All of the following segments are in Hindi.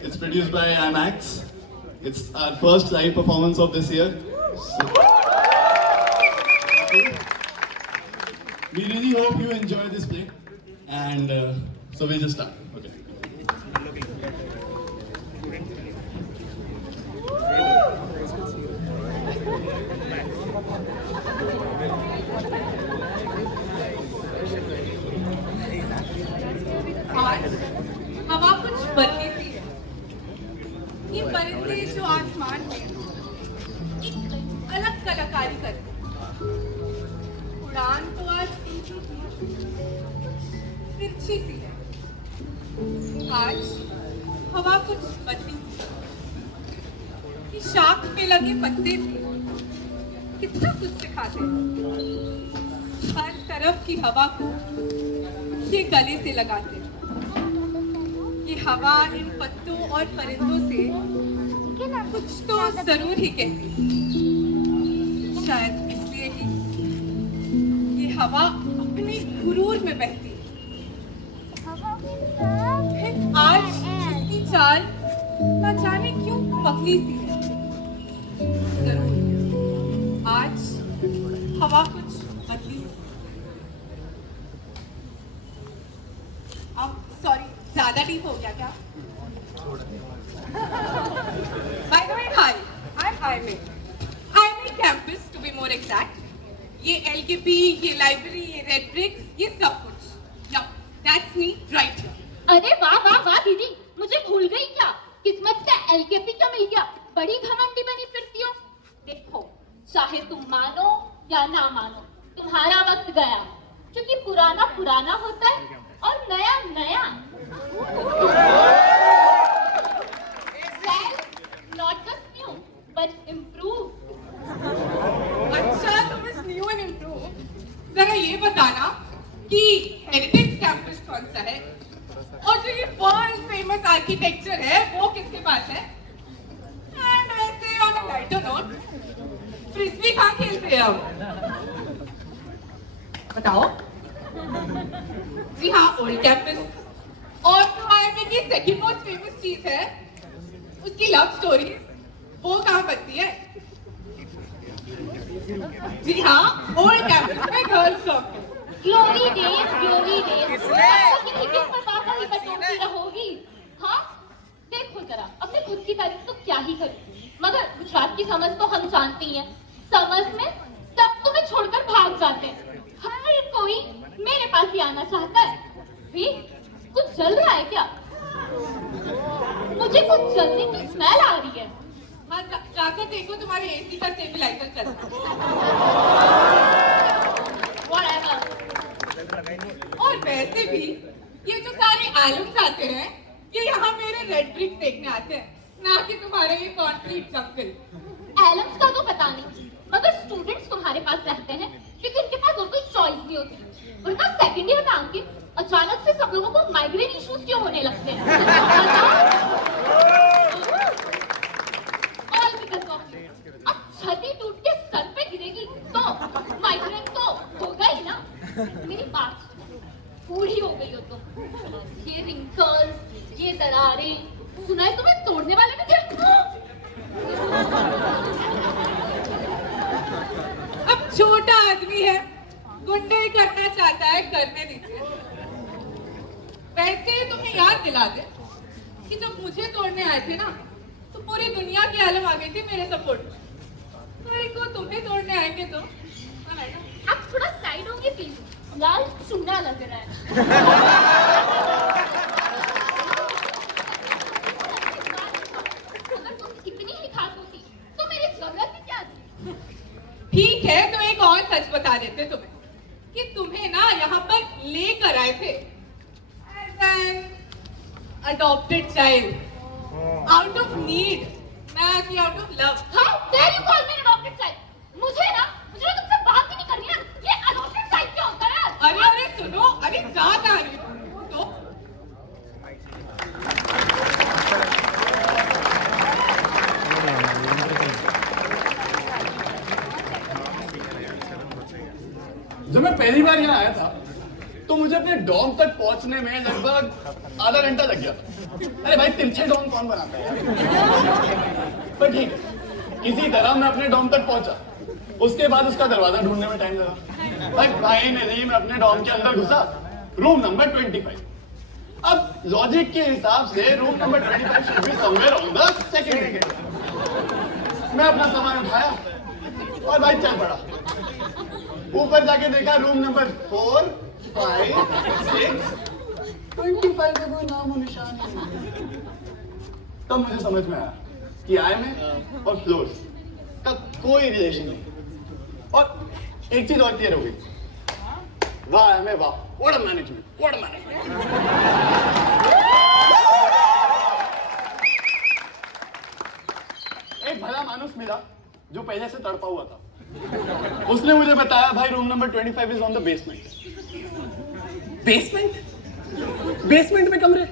It's produced by IMAX. It's our first live performance of this year. So, we really hope you enjoy this play. And so we'll just start. Okay. आज हवा कुछ बदली सी है। ये परिंदे जो आसमान में एक अलग कलाकारी करते हैं। उड़ान तो आज उनकी तिरछी सी है। आज हवा कुछ बदली सी है। ये शाख पे लगे पत्ते भी कितना कुछ सिखाते हैं। हर तरफ की हवा को ये गले से लगाते हैं। ये हवा इन पत्तों और परिंदों से कुछ तो जरूर ही कहती है। शायद इसलिए ही ये हवा अपने गुरूर में बहती है। फिर आज जिसकी चाल न जाने क्यों पतली सी है। जरूर आज हवा कुछ बदली सी। अब सॉरी, ज्यादा डीप हो गया क्या? By the way, hi, I'm IMA. IMA campus to be more exact. ये LKP, ये लाइब्रेरी, ये रेड ब्रिक्स, ये सब कुछ. Yup, that's me right here. अरे वाह वाह वाह दीदी, मुझे भूल गई क्या? किस्मत से LKP क्या मिल गया? बड़ी घमंडी बनी फिरती हो। देखो, चाहे तुम मानो या ना मानो, तुम्हारा वक्त गया, क्योंकि पुराना पुराना होता है और नया नया। Well, not just new, but improved. अच्छा, तुम इस new and improved. जरा ये बताना कि हेरिटेज कैंपस कौन सा है और जो ये वर्ल्ड फेमस आर्किटेक्चर है वो किसके पास है? एंड वैसे on a lighter note, frisbee कहाँ खेलते हैं अब? बताओ। जी हाँ, ओल्ड कैंपस। और आईएमए की सेकंड मोस्ट फेमस चीज है उसकी लव स्टोरी, वो कहाँ बनती है? जी हाँ, ओल्ड कैंपस में girls doctor. Glory days, glory days. लेकिन किस प्रकार का ही बटोरती रहोगी? हाँ, देखो जरा, अपने खुद की तारीफ तो क्या ही करूं, मगर गुजरात की समझ तो हम जानते ही हैं। समझ में सब तुम्हें छोड़कर भाग जाते हैं। हर कोई मेरे पास ही आना चाहता है। भी कुछ जल रहा है क्या? मुझे कुछ जलने की स्मेल आ रही है। हाँ, जाकर देखो तुम्हारे एसी का स्टेबलाइजर चलता है। Whatever. और वैसे भी ये जो सारे एल्बम्स आते हैं ये यहाँ मेरे रेड ब्रिक्स देखने आते हैं, ना कि तुम्हारे ये कॉन्क्रीट जंगल। एलम्स का तो पता नहीं, मगर स्टूडेंट्स तुम्हारे पास रहते हैं क्योंकि उनके पास और कोई चॉइस नहीं होती। वरना सेकंड ईयर में आके अचानक से सब लोगों को माइग्रेन इश्यूज क्यों होने लगते हैं? All because of you. अब छाती टूट के सर पे गिरेगी तो माइग्रेन तो होगा ही ना। मेरी बात सुनो, बूढ़ी हो गई हो तुम। ये रिंकल्स, ये दरारें, सुना है तुम्हें तोड़ने वाले भी थे। अब छोटा आदमी है, गुंडे करना चाहता है, करने दीजिए। वैसे तुम्हें याद दिला दे कि जब मुझे तोड़ने आए थे ना तो पूरी दुनिया के आलम आ गई थी मेरे सपोर्ट में। तो को तुम्हें तोड़ने आएंगे तो आप थोड़ा साइड होंगे प्लीज, लाल चूना लग रहा है। अगर तुम इतनी ही खास होती तो मेरी जरूरत ही क्या थी? ठीक है, तो एक और सच बता देते तुम्हें कि तुम्हें ना यहाँ पर लेकर आए थे as an adopted child out of need, ना कि out of love. How dare you call me an adopted child? मुझे ना तुमसे बात ही नहीं करनी है। ये adopted child क्या होता है? अरे अरे सुनो, अरे जा कहाँ रही हो तो? जब मैं पहली बार यहाँ आया था तो मुझे अपने डॉम तक पहुंचने में लगभग आधा घंटा लग गया। अरे भाई तिरछे डॉम कौन बनाता है यार? पर ठीक, किसी तरह मैं अपने डॉम तक पहुंचा। उसके बाद उसका दरवाजा ढूंढने में टाइम लगा। भाई फाइनली मैं अपने डॉम के अंदर घुसा, रूम नंबर 25। अब लॉजिक के हिसाब से room number 25 should be somewhere on the second floor. मैं अपना सामान उठाया और भाई चल पड़ा। ऊपर जाके देखा रूम नंबर 4, 5, 6, 25 का कोई नाम और निशान नहीं। तब मुझे समझ में आया कि आई में और फ्लोर्स का कोई रिलेशन नहीं। और एक चीज और क्लियर हो गई, वाह है वाह, what a management, what a management. एक भला मानुस मिला जो पहले से तड़पा हुआ था। उसने मुझे बताया भाई room number 25 is on the basement. Basement में कमरे।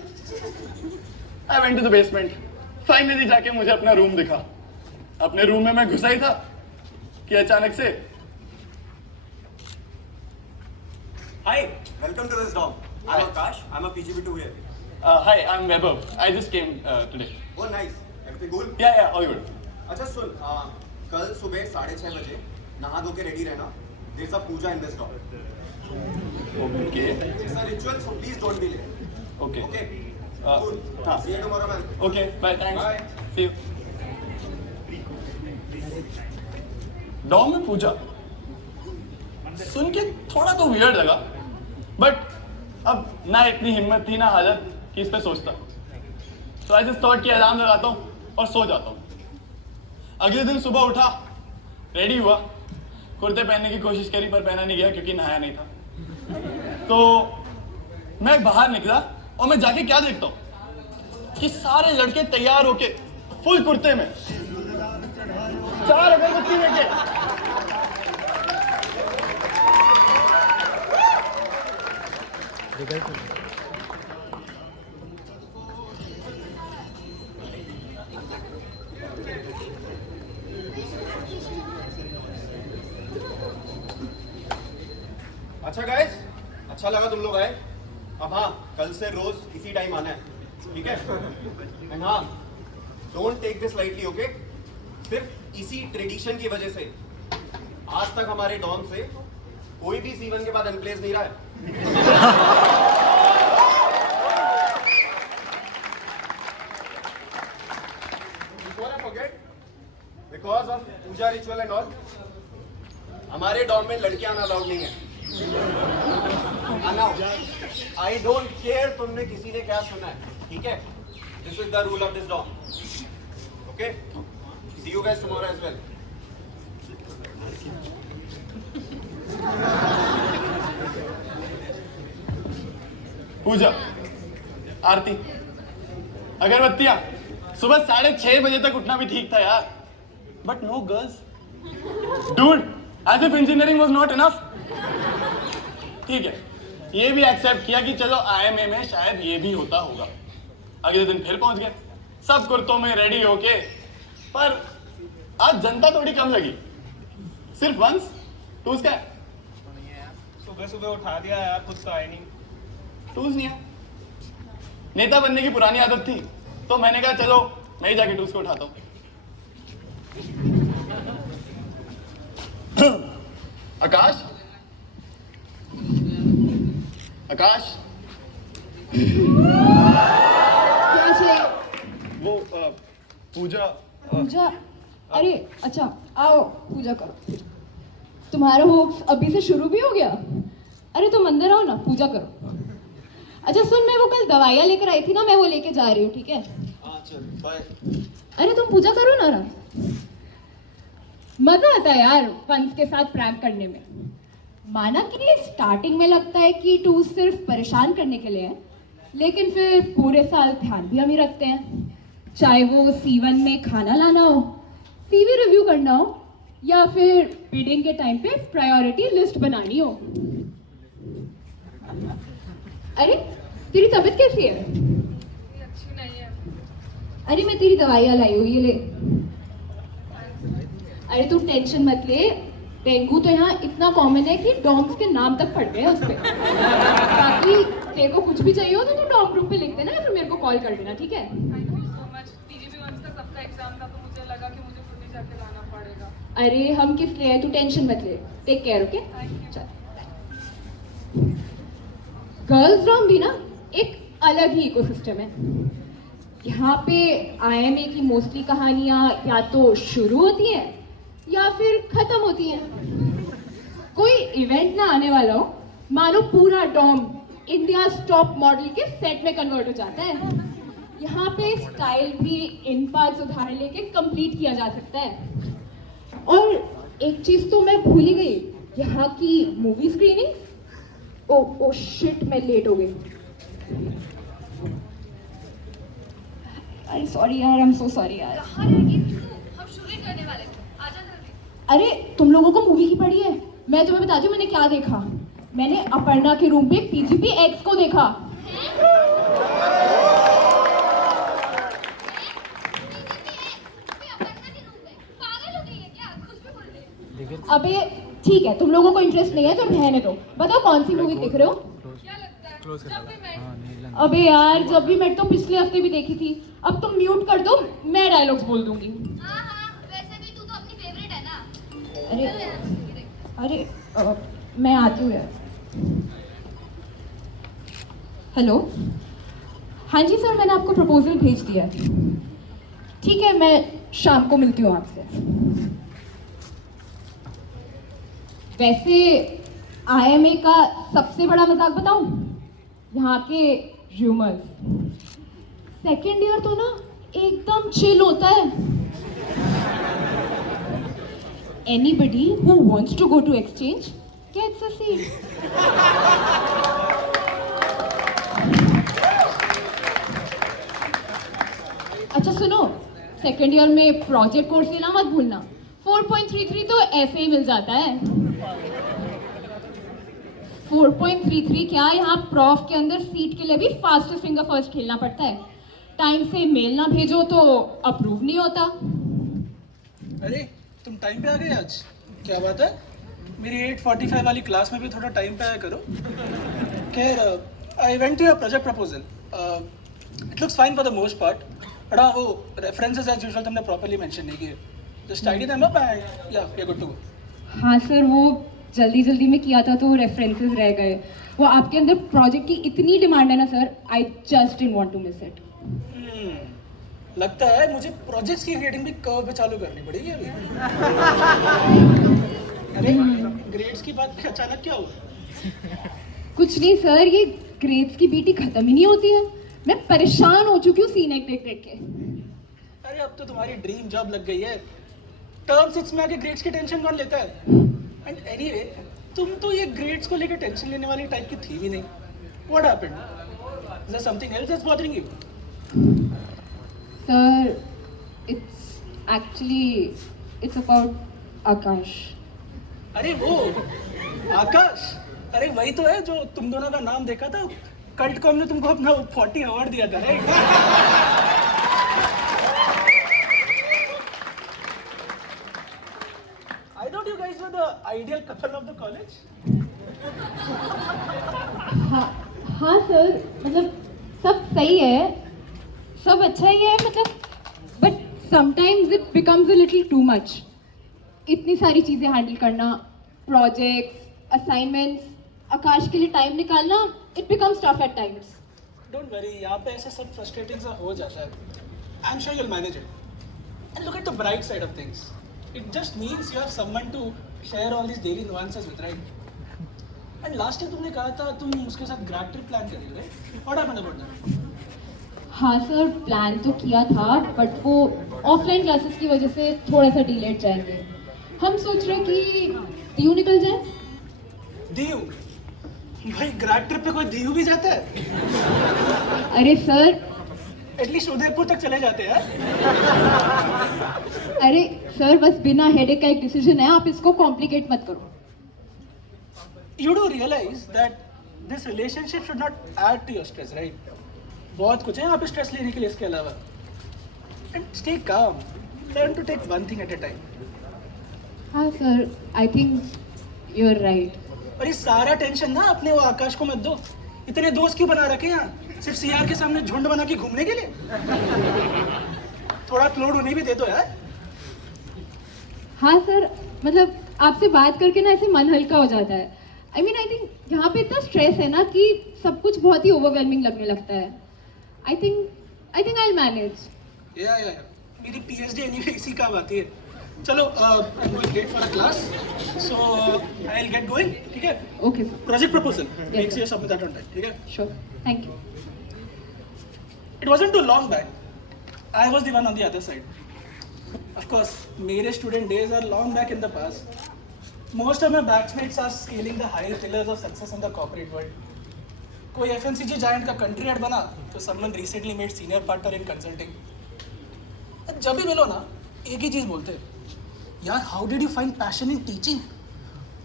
I went to the basement. Finally जाके मुझे अपना रूम दिखा। अपने रूम में मैं घुसा ही था कि अचानक से Hi, welcome to this dorm. I'm Akash. I'm a PGB2 here. hi, I'm Vaibhav. I just came today. Oh, nice. Everything good? Yeah, all good. अच्छा सुन, कल सुबह 6:30 बजे नहा धो के रेडी रहना. There's a puja in this dorm. Okay. It's a ritual, so please don't be late. Okay. Okay. Cool. हाँ. See you tomorrow, man. Okay. Bye. Thanks. Bye. See you. Dorm में पूजा सुन के थोड़ा तो वियर्ड लगा, बट अब ना इतनी हिम्मत थी ना हालत कि इस पे सोचता। तो आई जस्ट थॉट कि अलार्म लगाता हूँ और सो जाता हूँ। अगले दिन सुबह उठा, रेडी हुआ, कुर्ते पहनने की कोशिश करी पर पहना नहीं गया क्योंकि नहाया नहीं था। तो मैं बाहर निकला और मैं जाके क्या देखता हूँ कि सारे लड़के तैयार होके फुल कुर्ते में 4 अगरबत्ती लेके अच्छा गाइस, अच्छा लगा तुम लोग आए। अब हाँ, कल से रोज इसी टाइम आना है, ठीक है? एंड हाँ, don't take this lightly, okay? सिर्फ इसी ट्रेडिशन की वजह से आज तक हमारे डॉम से कोई भी C1 के बाद अनप्लेस नहीं रहा है। Before I forget, because of puja ritual and all, हमारे डॉम में लड़कियां आना अलाउड नहीं है। आई डोंट केयर तुमने किसी ने क्या सुना है, ठीक है? This is the rule of this dorm, okay? See you guys tomorrow as well. Puja, aarti, अगरबत्तियां, सुबह 6:30 बजे तक उठना भी ठीक था यार, but no girls. Dude, as if engineering was not enough. ठीक है, ये भी एक्सेप्ट किया कि चलो IMA में शायद ये भी होता होगा। अगले दिन फिर पहुंच गए, सब कुर्तों में रेडी होके, पर आज जनता थोड़ी कम लगी। सिर्फ वंस टूस का सुबह सुबह उठा दिया यार, कुछ तो आया नहीं। टूस नहीं है। नेता बनने की पुरानी आदत थी, तो मैंने कहा चलो मैं ही जाके टूस को उठाता हूँ। आकाश, आकाश, क्या चाहिए? वो पूजा पूजा? अरे अच्छा, आओ पूजा करो। तुम्हारा होप्स अभी से शुरू भी हो गया? अरे तुम अंदर आओ ना, पूजा करो। अच्छा सुन, मैं वो कल दवाइयाँ लेकर आई थी ना, मैं वो लेके जा रही हूँ, ठीक है? हाँ चल, बाय। अरे तुम पूजा करो ना। मजा आता है यार फंस के साथ प्रैंक करने में। माना कि स्टार्टिंग में लगता है कि टू सिर्फ परेशान करने के लिए है, लेकिन फिर पूरे साल ध्यान भी हम ही रखते हैं। चाहे वो C1 में खाना लाना हो, CV रिव्यू करना हो, या फिर बिडिंग के टाइम पे प्रायोरिटी लिस्ट बनानी हो। अरे तेरी तबीयत कैसी है? अच्छी नहीं है। अरे मैं तेरी दवाइयाँ लाई हूँ, ये ले। अरे तू टेंशन मत ले, डेंगू तो यहाँ इतना कॉमन है कि डॉम्स के नाम तक पड़ गए हैं उस पे। बाकी तेरे को कुछ भी चाहिए हो तो तू डॉम ग्रुप पे लिख देना या फिर मेरे को कॉल कर देना, ठीक है? Thank you so much. TGB once का सबका एग्जाम था तो मुझे लगा कि मुझे खुद ही जाके लाना पड़ेगा। अरे हम किस लिए है, तू टेंशन मत ले। Take care, okay? Thank you. चल। गर्ल्स डॉम भी ना एक अलग ही इकोसिस्टम है। यहाँ पे आईएमए की मोस्टली कहानियां या तो शुरू होती हैं या फिर खत्म होती हैं। कोई इवेंट ना आने वाला हो, मानो पूरा डॉम इंडिया टॉप मॉडल के सेट में कन्वर्ट हो जाता है। यहाँ पे स्टाइल भी इन पार्ट उधार लेके कंप्लीट किया जा सकता है। और एक चीज तो मैं भूल ही गई, यहाँ की मूवी स्क्रीनिंग। ओ शिट, मैं लेट हो गई। अरे सॉरी यार, आई एम सो सॉरी यार। कहाँ रह गई तू? हम शूटिंग करने वाले थे, आजा जल्दी। अरे तुम लोगों को मूवी की पड़ी है? मैं तुम्हें बताती हूँ मैंने क्या देखा। मैंने अपर्णा के रूम पे पीजीपी एक्स को देखा। पागल हो गई है क्या? कुछ भी बोल रही है। अबे ठीक है, तुम लोगों को इंटरेस्ट नहीं है तो रहने दो। बताओ कौन सी मूवी देख रहे हो? क्या लगता है जब भी मैं अबे यार, जब भी मैं तो पिछले हफ्ते भी देखी थी। अब तुम म्यूट कर दो, मैं डायलॉग्स बोल दूंगी। हाँ हाँ, वैसे भी तू तो अपनी फेवरेट है ना। अरे चल यार। अरे मैं आती हूँ यार। हेलो, हाँ जी सर, मैंने आपको प्रपोजल भेज दिया है। ठीक है, मैं शाम को मिलती हूँ आपसे। वैसे आईएमए का सबसे बड़ा मजाक बताऊं? यहाँ के र्यूमर्स। सेकेंड ईयर तो ना एकदम चिल होता है। Anybody who wants to go to exchange gets a seat. अच्छा सुनो, सेकेंड ईयर में प्रोजेक्ट कोर्स लेना मत भूलना। 4.33 तो ऐसे ही मिल जाता है। 4.33 क्या, यहाँ प्रॉफ के अंदर सीट के लिए भी फास्टेस्ट फिंगर फर्स्ट खेलना पड़ता है। टाइम से मेल ना भेजो तो अप्रूव नहीं होता। अरे तुम टाइम पे आ गए आज, क्या बात है? मेरी 8:45 वाली क्लास में भी थोड़ा टाइम पे आया करो। खैर, I went to your project proposal. It looks fine for the most part, but हाँ, वो रेफरेंसेस एज यूजुअल तुमने प्रॉपर्ली मेंशन नहीं किए। Just tidy them up and या we are good to go. हाँ सर, वो जल्दी जल्दी में किया था तो रेफरेंसेस रह गए। वो आपके अंदर प्रोजेक्ट की इतनी डिमांड है ना sir, I just didn't want to miss it. लगता है मुझे प्रोजेक्ट्स की ग्रेडिंग भी कर्व पे चालू करनी पड़ेगी अभी। अरे ग्रेड्स की बात पे अचानक क्या हुआ? कुछ नहीं सर, ये ग्रेड्स की बीटी खत्म ही नहीं होती है। मैं परेशान हो चुकी हूँ सीने देख देख के। अरे अब तो तुम्हारी ड्रीम जॉब लग गई है, टर्म 6 में आके ग्रेड्स की टेंशन कौन लेता है? एंड एनीवे, तुम तो ये ग्रेड्स को लेकर टेंशन लेने वाली टाइप की थी भी नहीं। What happened? Is there something else that's bothering you? Sir, it's about Akash. अरे वो आकाश, अरे वही तो है जो तुम दोनों का नाम देखा था, कल्ट कॉम ने तुमको अपना 40 अवार्ड दिया था, right? I thought you guys were the ideal couple of the college. हाँ सर, मतलब सब सही है, सब अच्छा ही है, मतलब but sometimes it becomes a little too much. इतनी सारी चीज़ें हैंडल करना, प्रोजेक्ट्स, असाइनमेंट्स, आकाश के लिए टाइम निकालना, it becomes tough at times. Don't worry, यहाँ पे ऐसे सब frustrating सा हो जाता है। I'm sure you'll manage it. And look at the bright side of things. It just means you have someone to share all these daily nuances with, right? And last time तुमने कहा था तुम उसके साथ grad trip plan कर रही हो, right? What happened about that? हाँ सर, प्लान तो किया था बट वो ऑफलाइन क्लासेस की वजह से थोड़ा सा डिलेड जाएंगे। हम सोच रहे कि दीव निकल जाए। दीव? भाई ग्रैड ट्रिप पे कोई दीव भी जाता है? अरे सर, एटलीस्ट उदयपुर तक चले जाते हैं। अरे सर, बस बिना हेडेक का एक डिसीजन है, आप इसको कॉम्प्लिकेट मत करो। You do realize that this relationship should not add to your stress, right? बहुत कुछ है यहाँ पे स्ट्रेस लेने के लिए इसके अलावा। And stay calm. Learn to take one thing at a time. हाँ sir, I think you are right. और ये सारा टेंशन ना अपने वो आकाश को मत दो। इतने दोस्त क्यों बना रखे हैं यहाँ? सिर्फ सीआर के सामने झुंड बना के घूमने के लिए? थोड़ा क्लोड उन्हें भी दे दो यार। हाँ सर, मतलब आपसे बात करके ना ऐसे मन हल्का हो जाता है। आई थिंक यहाँ पे इतना स्ट्रेस है ना कि सब कुछ बहुत ही ओवरवेलमिंग लगने लगता है। I think I manage. या मेरी पीएचडी एनीवे इसी काम आती है। चलो I am late for a class, so I will get going. ठीक है? Okay sir, project proposal make sure submit that on time. ठीक है? Sure, thank you. It wasn't too long back. I was the one on the other side. Of course, मेरे student days are long back in the past. Most of my batchmates are scaling the higher pillars of success in the corporate world. कोई FMCG giant का country head बना, तो someone recently made senior partner in consulting. जब भी मिलो ना, एक ही चीज़ बोलते हैं, यार how did you find passion in teaching?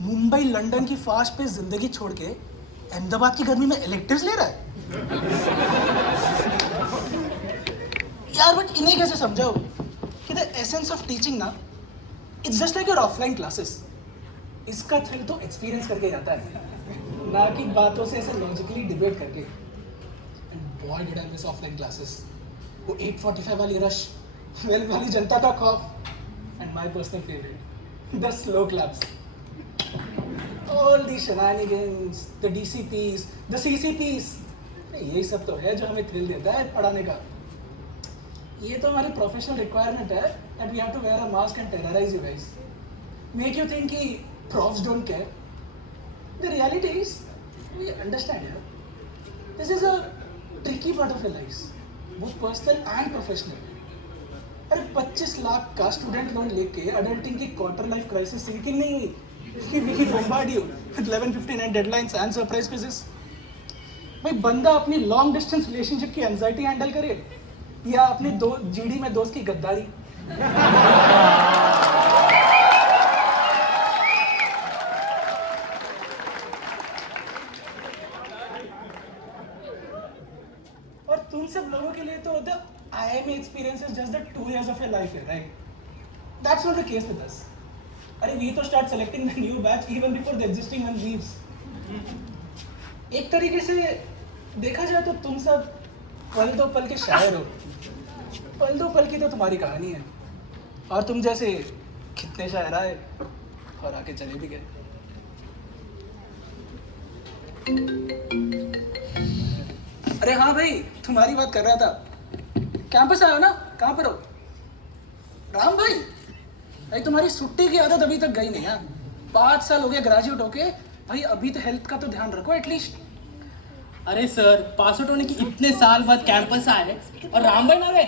Mumbai London की फास्ट पेस जिंदगी छोड़ के अहमदाबाद की गर्मी में electives ले रहा है। यार बट इन्हें कैसे समझाओ कि द एसेंस ऑफ टीचिंग ना, it's just like your offline classes. इसका थ्रिल तो एक्सपीरियंस करके जाता है, ना कि बातों से ऐसे लॉजिकली डिबेट करके। And boy did I miss offline classes. वो 8:45 वाली रश, 12 वाली जनता का खौफ, and my personal favourite the slow clubs. All the shenanigans, the DCPs, the CCPs, यही सब तो है जो हमें थ्रिल देता है पढ़ाने का। ये तो हमारी प्रोफेशनल रिक्वायरमेंट है that we have to wear a mask and terrorize you guys, make you think कि profs don't care. The reality is we understand here. This is a tricky part of your lives, both personal and professional. अरे 25 लाख का स्टूडेंट लोन लेके अडल्टिंग की क्वार्टर लाइफ क्राइसिस थिंकिंग नहीं हुई कि we bombard you with 11:59 deadlines and surprise quizzes. भाई बंदा अपनी लॉन्ग डिस्टेंस रिलेशनशिप की एंजाइटी हैंडल करे या अपने जीडी में दोस्त की गद्दारी। और तुम सब लोगों के लिए तो the IIM experience is just the 2 years of your life, right? That's not the case with us. अरे we तो start selecting the new batch even before the existing one leaves. एक तरीके से देखा जाए तो तुम सब पल दो पल के शायर हो। पल दो पल की तो तुम्हारी कहानी है, और तुम जैसे कितने शायर आए और आके चले भी गए। अरे हाँ भाई, तुम्हारी बात कर रहा था। कैंपस आयो ना? कहाँ पर हो? राम भाई, भाई तुम्हारी छुट्टी की आदत अभी तक गई नहीं है। 5 साल हो गए ग्रेजुएट होके, भाई अभी तो हेल्थ का तो ध्यान रखो एटलीस्ट। अरे सर, पास आउट होने की इतने साल बाद कैंपस आए और राम भाई ना गए।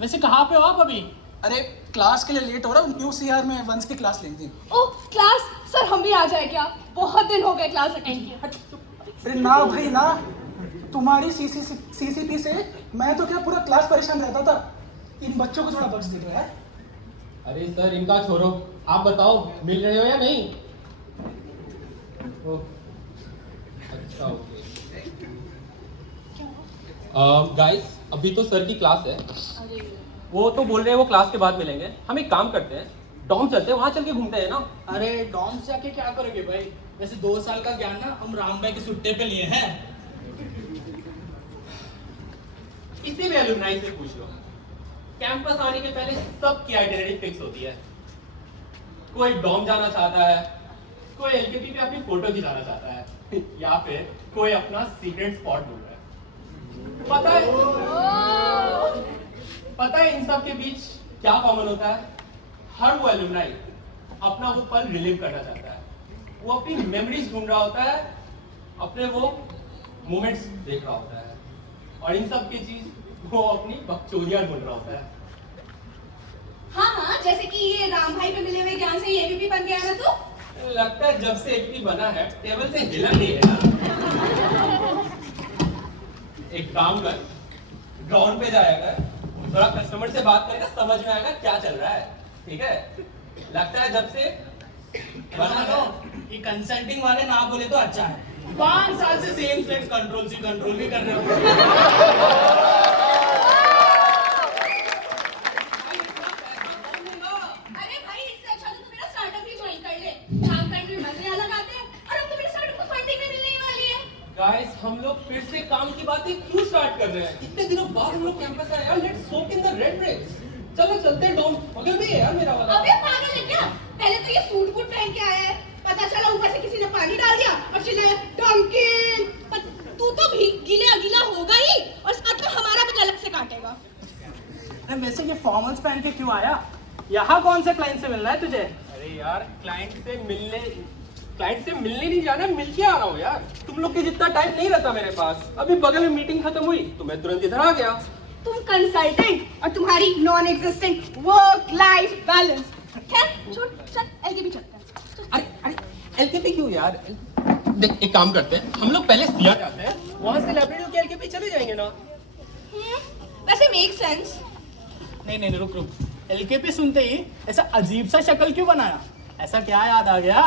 वैसे कहाँ पे हो आप अभी? अरे क्लास के लिए लेट हो रहा हूँ, न्यू CR में वंस की क्लास लेनी थी। ओह क्लास, सर हम भी आ जाए क्या? बहुत दिन हो गए क्लास अटेंड किए। अरे ना भाई ना, तुम्हारी CCP से मैं तो क्या पूरा क्लास परेशान रहता था। इन बच्चों को थोड़ा बख्श दे दो यार। अरे सर इनका छोड़ो, आप बताओ मिल रहे हो या नहीं? अच्छा ओके। गाइस अभी तो सर की क्लास है, वो तो बोल रहे हैं वो क्लास के बाद मिलेंगे। हम एक काम करते हैं, डॉम चलते हैं, वहाँ चल के घूमते हैं ना। अरे डॉम से जाके क्या करोगे भाई? वैसे 2 साल का ज्ञान ना हम राम भाई के सुट्टे पे लिए हैं। किसी भी एलुमनाई से पूछ लो, कैंपस आने के पहले सबकी आइडेंटिटी फिक्स होती है। कोई डॉम जाना चाहता है, कोई LKP पे अपनी फोटो खिंचाना चाहता है, या फिर कोई अपना सीक्रेट स्पॉट ढूंढ रहा है। पता है इन सब के बीच क्या कॉमन होता है? हर वो एलुमनाई अपना वो पल रिलीव करना चाहता है, वो अपनी मेमोरीज ढूंढ रहा होता है, अपने वो मोमेंट्स देख रहा होता है, और इन सब की चीज वो अपनी बकचोदियां ढूंढ रहा होता है। हाँ, जैसे कि ये राम भाई पे मिले हुए ज्ञान से ये भी बन गया ना। तो लगता है जब से एक भी बना है टेबल से हिला नहीं है ना। एक काम कर, ग्राउंड पे जाएगा, थोड़ा कस्टमर से बात करेगा, समझ में आएगा क्या चल रहा है। ठीक है? लगता है जब से बना लो, ये कंसल्टिंग वाले ना बोले तो अच्छा है। 5 साल से सेम फ्लेक्स कंट्रोल भी कर रहे हो। अरे भाई, इससे गाइस हम लोग फिर से काम की बातें क्यों स्टार्ट कर रहे हैं? इतने दिनों बाद हम लोग कैंपस आए यार, let's soak in the red race. चलो चलते हैं डॉम। मगर भी है यार मेरा वाला। अबे पागल है क्या? पहले तो ये सूट बूट पहन के आया है, पता चला ऊपर से किसी ने पानी डाल दिया और चिल्लाया डंकिन। तू तो भी गीला होगा ही और साथ में हमारा भी अलग से काटेगा। अरे वैसे ये फॉर्मल्स पहन के क्यों आया? यहाँ कौन से क्लाइंट से मिलना है तुझे? अरे यार क्लाइंट से मिलने नहीं जाना, मिल के आ रहा हूँ यार। तुम लोग के जितना टाइम नहीं रहता मेरे पास। अभी बगल में मीटिंग खत्म हुई तो मैं तुरंत इधर आ गया। तुम कंसल्टेंट और तुम्हारी non existent work life balance. चल एलकेपी चलते हैं। अरे एलकेपी क्यों यार? देख एक काम करते हैं, हम लोग पहले सिया जाते हैं, वहां से लाइब्रेरी होके एलकेपी चले जाएंगे ना। वैसे मेक सेंस। नहीं रुक। एलकेपी सुनते ही ऐसा अजीब सा शक्ल क्यों बनाया? ऐसा क्या याद आ गया?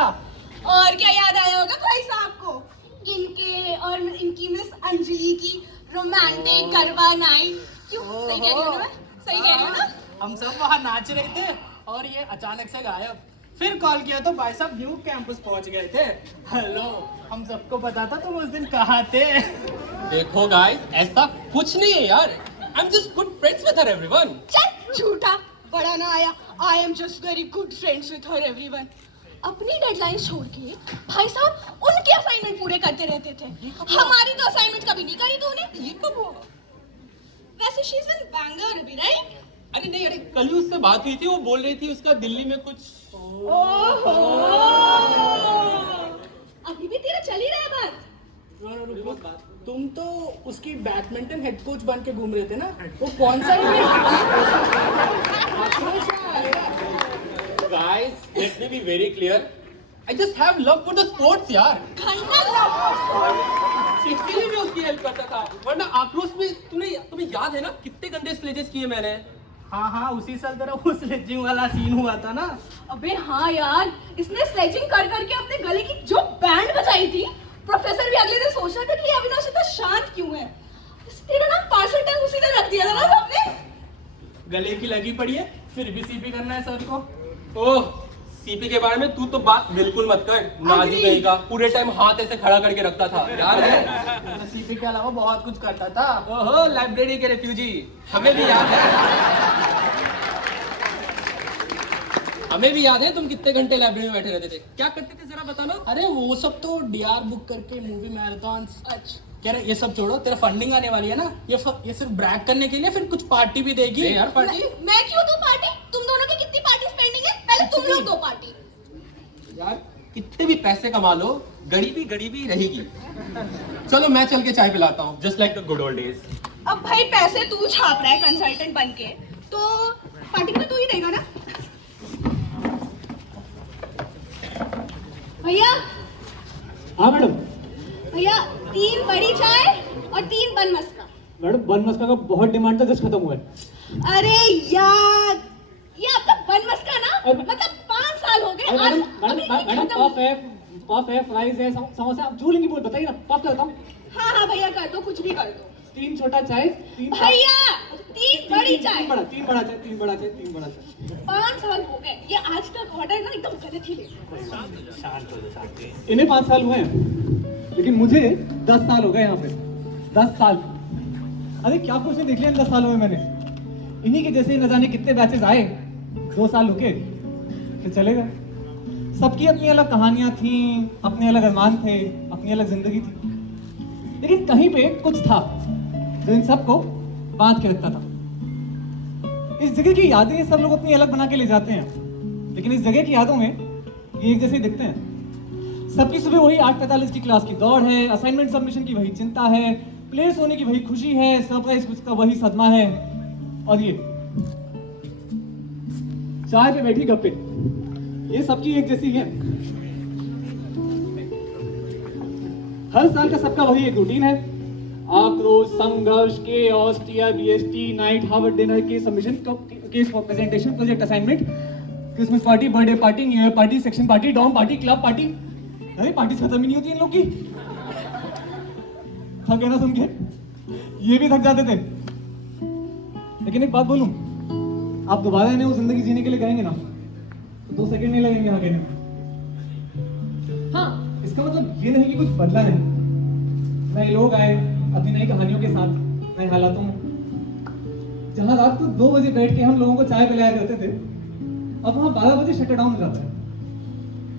और क्या याद आया होगा भाई साहब को? इनके और इनकी मिस अंजलि की रोमांटिक गरबा नाइट। क्यों सही कह रही हूँ ना? सही कह रही हूँ ना? हम सब वहाँ नाच रहे थे और ये अचानक से गायब। फिर कॉल किया तो भाई साहब न्यू कैंपस पहुंच गए थे। हेलो, हम सबको पता था तुम उस दिन कहाँ थे। देखो गाइस, ऐसा कुछ नहीं है यार। I am just good friends with her everyone. चल झूठा, बड़ा ना आया। I am just very good friends with her everyone. अपनी डेडलाइन छोड़ के भाई साहब उनके असाइनमेंट पूरे करते रहते थे। हमारी तो असाइनमेंट कभी नहीं करी तूने। ये कब हुआ? वैसे शी इज इन बैंगलोर अभी, राइट? अरे नहीं, अरे कल ही उससे बात हुई थी, वो बोल रही थी उसका दिल्ली में कुछ। ओहो, अभी भी तेरा चल ही रहा है बात? तुम तो उसकी बैडमिंटन हेड कोच बन के घूम रहे थे ना, वो कौन सा guys let me be very clear, I just have love for the sports यार। इसके लिए मैं उसकी हेल्प करता था, वरना आक्रोश में तुम्हें याद है ना कितने गंदे स्लेजेस किए मैंने। हाँ उसी साल तेरा वो स्लेजिंग वाला सीन हुआ था ना। अबे हाँ यार, इसने स्लेजिंग कर करके अपने गले की जो बैंड बजाई थी, प्रोफेसर भी अगले दिन सोच रहा था कि अविनाश इतना शांत क्यों है। तेरा नाम पार्सल टैग उसी ने रख दिया था ना सबने। गले की लगी पड़ी है, फिर भी सीपी करना है सर को। ओह, सीपी के बारे में तू तो बात बिल्कुल मत कर। नाजी कहेगा, पूरे टाइम हाथ ऐसे खड़ा करके रखता था, याद है? सीपी के अलावा बहुत कुछ करता था। ओहो, लाइब्रेरी के रेफ्यूजी, हमें भी याद है। हमें भी याद है तुम कितने घंटे लाइब्रेरी में बैठे रहते थे। क्या करते थे जरा बताना। अरे वो सब तो डीआर बुक करके मूवी मैराथन। कह रहे ये सब छोड़ो, तेरा फंडिंग आने वाली है ना, ये सिर्फ ब्रैग करने के लिए, फिर कुछ पार्टी भी देगी। यार पार्टी? मैं क्यों दूं पार्टी? तुम दोनों की कितनी पार्टी पेंडिंग है? पहले तुम लोग दो पार्टी। यार कितने भी पैसे कमा लो, गरीबी रहेगी। चलो मैं चल के चाय पिलाता हूँ, just like the good old days. अब भाई पैसे तू छाप रहा है कंसल्टेंट बन के, तो पार्टी में तू ही देगा ना? भैया। हाँ मैडम। भैया 3 बड़ी चाय और 3 बन मस्का। मैडम बन मस्का का बहुत डिमांड था, जस्ट खत्म हुआ है। अरे यार, ये आपका बन मस्का ना, मतलब 5 साल हो गए। मैडम पफ है, फ्राइज है, समोसा। आप जो लेंगी बोल बताइए ना, पफ करता हूँ। हाँ भैया कर दो, कुछ भी कर दो। 3 छोटा चाय, 3 भैया 3 बड़ी चाय। 3 बड़ा चाय। 5 साल हो गए, ये आज तक ऑर्डर ना एकदम गलत ही ले। इन्हें 5 साल हुए हैं, लेकिन मुझे 10 साल हो गए यहाँ पे। 10 साल। अरे क्या कुछ नहीं देख लिया 10 साल हुए मैंने। इन्हीं के जैसे न जाने कितने बैचेस आए, 2 साल रुके फिर चले गए। सबकी अपनी अलग कहानियां थी, अपने अलग अरमान थे, अपनी अलग जिंदगी थी, लेकिन कहीं पे कुछ था जो इन सबको बांध के रखता था। इस जगह की यादें सब लोग अपनी अलग बना के ले जाते हैं, लेकिन इस जगह की यादों में ये एक जैसे दिखते हैं। सबकी सुबह वही 8:45 की क्लास की दौड़ है, असाइनमेंट सबमिशन की वही चिंता है, प्लेस होने की वही खुशी है, सरप्राइज कुछ का वही सदमा है, और ये चाय पे बैठी गप्पे, ये सबकी एक जैसी है। हर साल का सबका वही एक रूटीन है। Aakrosh, Sangharsh, chaos, TRBST, night, Harvard dinner के submission, case presentation, project assignment, Christmas party, birthday party, new year party, section party, dorm party, club party. अरे पार्टी खत्म ही नहीं होती इन लोग की। थके ना सुन के, ये भी थक जाते थे। लेकिन एक बात बोलूं, आप दोबारा इन्हें वो जिंदगी जीने के लिए कहेंगे ना, तो 2 सेकंड नहीं लगेंगे हाँ कहने में। हाँ, इसका मतलब ये नहीं कि कुछ बदला नहीं, नए लोग आए अपनी नई कहानियों के साथ, नए हालातों में। जहाँ रात को 2 बजे बैठ के हम लोगों को चाय पिलाया करते थे, अब वहाँ 12 बजे शटर डाउन हो जाता है।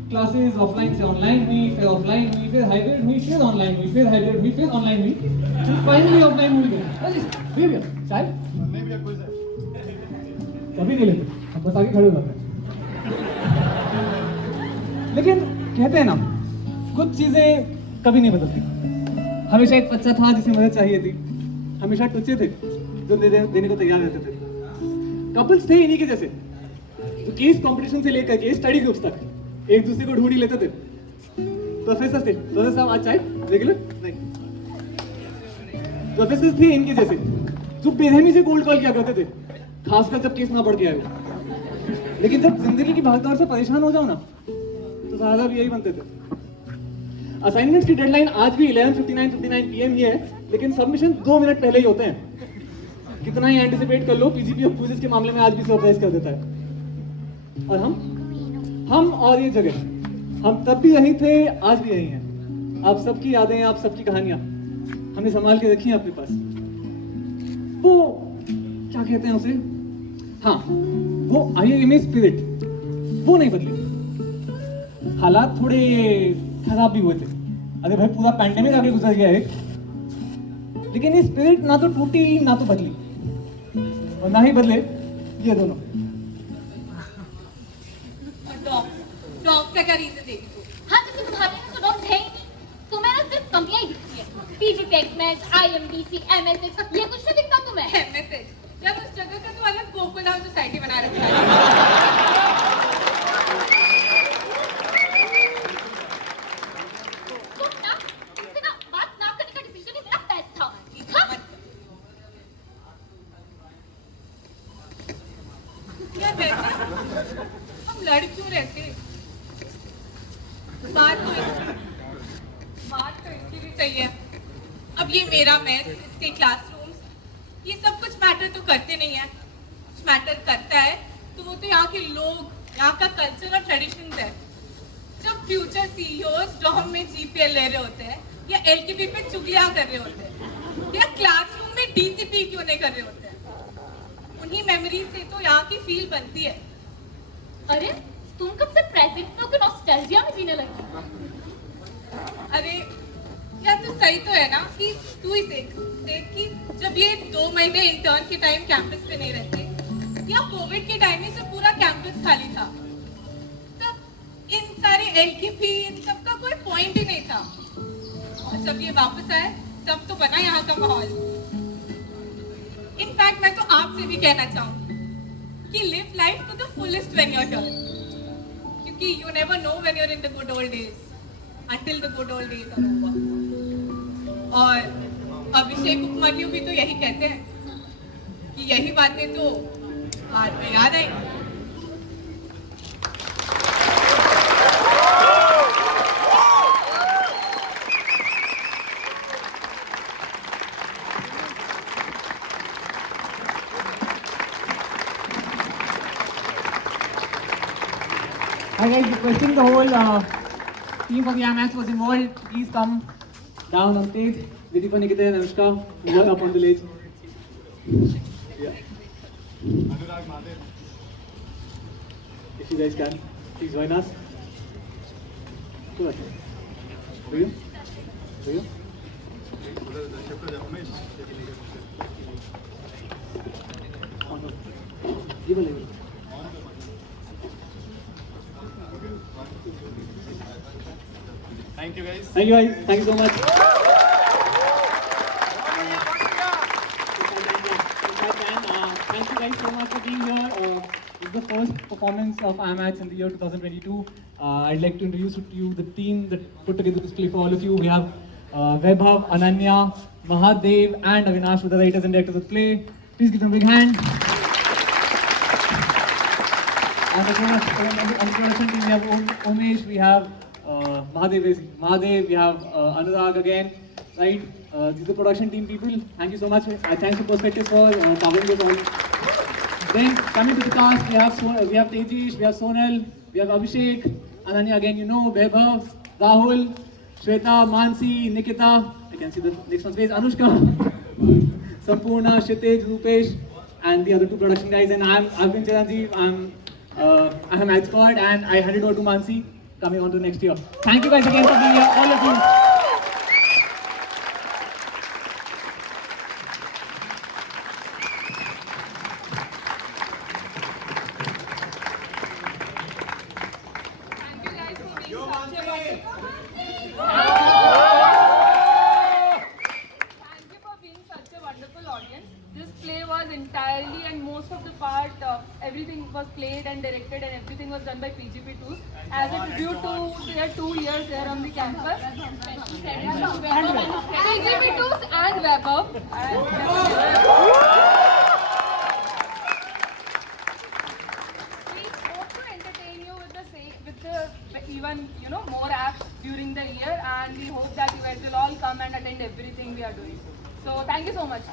क्लासेस ऑफलाइन से ऑनलाइन हुई, फिर ऑफलाइन हुई, फिर हाइब्रिड हुई, फिर ऑनलाइन हुई, फिर हाइब्रिड हुई, फिर ऑनलाइन हुई, फिर फाइनली ऑफलाइन हुई गई। भैया चाय कभी नहीं लेते, हम बस आगे खड़े हो जाते हैं। लेकिन कहते हैं ना, कुछ चीजें कभी नहीं बदलती। हमेशा एक बच्चा था जिसे मदद चाहिए थी, हमेशा टुच्चे थे जो देने को तैयार रहते थे। कपल्स थे इन्हीं के जैसे, जो केस कंपटीशन से लेकर केस स्टडी ग्रुप्स तक एक दूसरे को ढूंढ ही लेते थे। प्रोफेसर थे, प्रोफेसर साहब आज चाय रेगुलर नहीं। प्रोफेसर थे इनके जैसे, जो बेरहमी से कोल्ड कॉल किया करते थे, खासकर जब केस ना बढ़ के आए। लेकिन जब जिंदगी की भागदौड़ से परेशान हो जाओ ना, तो साहब यही बनते थे। असाइनमेंट्स की डेडलाइन आज भी 11:59 PM ही है, लेकिन सबमिशन 2 मिनट पहले ही होते हैं। कितना ही एंटिसिपेट कर लो, पीजीपी और क्विज़ेस के मामले में आज भी सरप्राइज कर देता है। और हम और ये जगह, हम तब भी यही थे, आज भी यही हैं। आप सबकी यादें, आप सबकी कहानियां हमने संभाल के रखी हैं अपने पास। वो क्या कहते हैं उसे, हाँ, वो IIM स्पिरिट, वो नहीं बदली। हालात थोड़े खराब भी हुए थे, अरे भाई पूरा पैंडेमिक आगे गुजर गया है, लेकिन ये स्पिरिट ना तो टूटी ना तो बदली, और ना ही बदले ये दोनों। डॉग का क्या रीजन देगी तू? हाँ, जैसे तुम्हारे में तो डॉग्स है ही नहीं, तुम्हें ना सिर्फ कमियां ही दिखती है। PG takes match, IMDC, MSH, ये कुछ नहीं दिखता तुम्हें। MSH यार, उस जगह का तो अलग गोकुलधाम सोसाइटी बना रखा है। तुम ना इससे ना बात ना करने का डिसीजन ही मेरा बेस्ट था। हाँ? यार वैसे हम लड़ क्यों रहते? बात तो इसकी भी सही है। अब ये मेरा मेस, इसके क्लासरूम्स, ये सब कुछ मैटर तो करते नहीं है। कुछ मैटर करता है तो वो तो यहाँ के लोग, यहाँ का कल्चर और ट्रेडिशंस है। जब फ्यूचर CEOs डॉम में GPL ले रहे होते हैं, या LTP पे चुगलियां कर रहे होते हैं, या क्लासरूम में DCP क्यों नहीं कर रहे होते हैं, उन्हीं मेमोरीज से तो यहाँ की फील बनती है। अरे तुम कब से प्रेजेंट में होकर नॉस्टैल्जिया में जीने लगी? अरे यार, तो सही तो है ना कि तू ही देख कि जब ये 2 महीने इंटर्न के टाइम कैंपस पे नहीं रहते, या कोविड के टाइम में जब पूरा कैंपस खाली था, तब इन सारे LTP इन सब का कोई पॉइंट ही नहीं था। और जब ये वापस आए तब तो बना यहाँ का माहौल। इनफैक्ट मैं तो आपसे भी कहना चाहूँ कि live life to the fullest when your turn, क्योंकि you never know when you are in the good old days until the good old days are over. और अभिषेक उपमन्यु भी तो यही कहते हैं कि यही बातें तो बाद में याद आई। Hi guys, requesting the whole team from the IMAX was involved. Please come down on stage. Vidika, Nikita and Anushka, work up on the stage. Yeah. If you guys can, please join us. Go ahead. For you? For you? Give a little. Thank you guys. Thank you guys. Thank you so much. Thank you guys so much for being here. It's the first performance of IMAX in the year 2022. I'd like to introduce to you the team that put together this play for all of you. We have Vaibhav, Ananya, Mahadev, and Avinash who are the writers and directors of the play. Please give them a big hand. And on the production team, we have Omesh, we have Mahadev, we have Anurag again, right? These are the production team people. Thank you so much. Thanks to Perspectives for covering this all. Then coming to the cast, we have Tejish, we have Sonal, we have Abhishek, Ananya again, you know, Vaibhav, Rahul, Shweta, Mansi, Nikita, You can see the next one's face, Anushka, Sampurna, Kshitij, Rupesh, and the other two production guys. And I've been Chiranjeev. I'm a match squad, and I hand it over to Mansi coming on to next year. Thank you guys again for being here, all of you. Thank you guys for being such a wonderful. Thank you for being such a wonderful audience. This play was entirely and most of the part, everything was played and directed and everything was done by PGP2s as a tribute to their 2 years here on the campus. PGP2s and Weber. We hope to entertain you with the even more acts during the year, and we hope that you guys will all come and attend everything we are doing. So thank you so much.